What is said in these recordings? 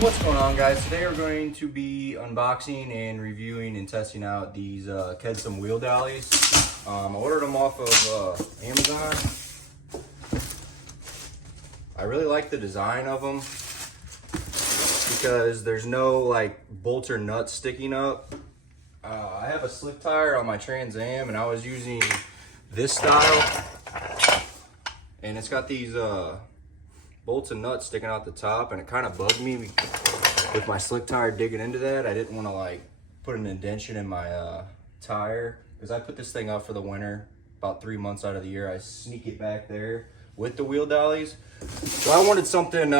What's going on, guys? Today we're going to be unboxing and reviewing and testing out these Kedsum Wheel Dollies. I ordered them off of Amazon. I really like the design of them because there's no like bolts or nuts sticking up. I have a slick tire on my Trans Am and I was using this style, and it's got these bolts and nuts sticking out the top, and it kind of bugged me with my slick tire digging into that. I didn't want to like put an indentation in my tire because I put this thing up for the winter about 3 months out of the year. I sneak it back there with the wheel dollies. So I wanted something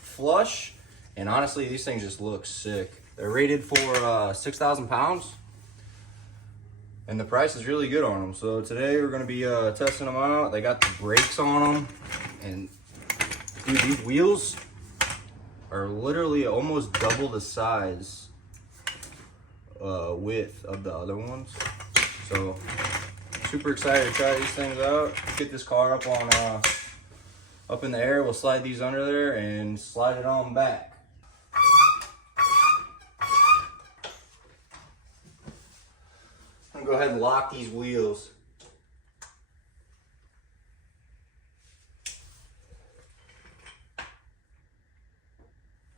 flush, and honestly these things just look sick. They're rated for 6,000 pounds and the price is really good on them. So today we're going to be testing them out. They got the brakes on them, and dude, these wheels are literally almost double the size width of the other ones. So super excited to try these things out. Get this car up on up in the air. We'll slide these under there and slide it on back. I'm gonna go ahead and lock these wheels.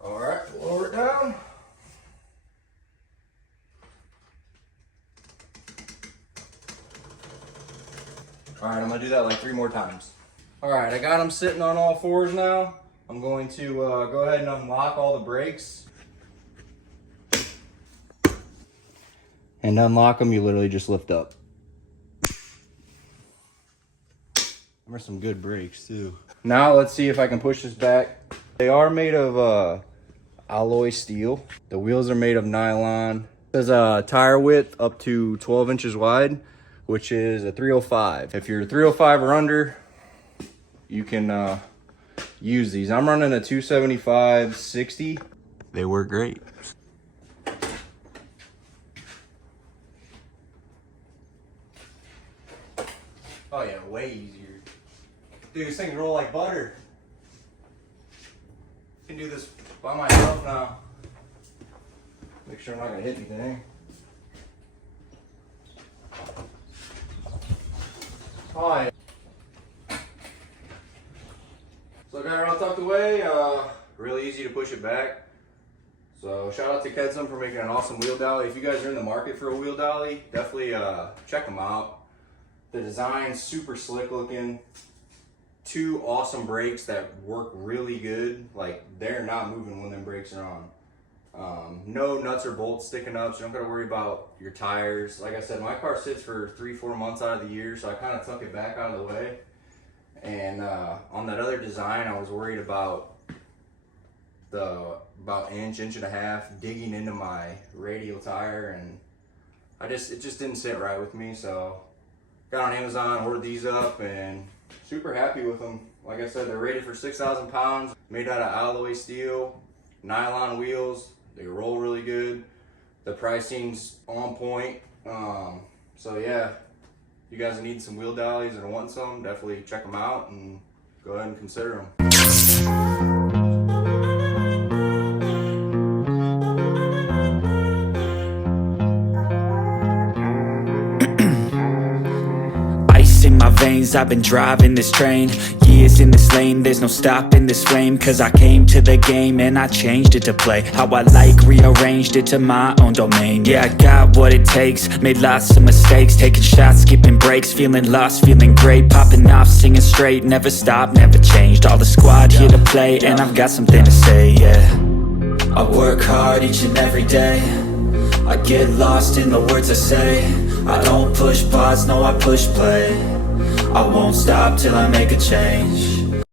All right, lower it down. All right, I'm gonna do that like 3 more times. All right, I got them sitting on all fours now. I'm going to go ahead and unlock all the brakes. And to unlock them, you literally just lift up. There's some good brakes too. Now let's see if I can push this back. They are made of alloy steel. The wheels are made of nylon. There's a tire width up to 12 inches wide, which is a 305. If you're 305 or under, you can use these. I'm running a 275/60. They work great. Oh yeah, way easier. Dude, these things roll like butter. I can do this by myself now. Make sure I'm not gonna hit anything. Oh yeah. So I got it all tucked away. Really easy to push it back. So shout out to Kedsum for making an awesome wheel dolly. If you guys are in the market for a wheel dolly, definitely check them out. The design's super slick looking. 2 awesome brakes that work really good. Like, they're not moving when them brakes are on. No nuts or bolts sticking up, so you don't gotta worry about your tires. Like I said, my car sits for 3-4 months out of the year, so I kind of tuck it back out of the way. And on that other design, I was worried about about inch and a half digging into my radial tire, and it just didn't sit right with me. So got on Amazon, ordered these up, and super happy with them. Like I said, they're rated for 6,000 pounds, made out of alloy steel, nylon wheels. They roll really good. The pricing's on point. So yeah, if you guys need some wheel dollies or want some, definitely check them out and go ahead and consider them. In my veins, I've been driving this train. Years in this lane, there's no stopping this flame. Cause I came to the game and I changed it to play how I like, rearranged it to my own domain. Yeah, I got what it takes, made lots of mistakes, taking shots, skipping breaks, feeling lost, feeling great, popping off, singing straight, never stopped, never changed. All the squad here to play, and I've got something to say, yeah. I work hard each and every day, I get lost in the words I say. I don't push pause, no I push play. I won't stop till I make a change.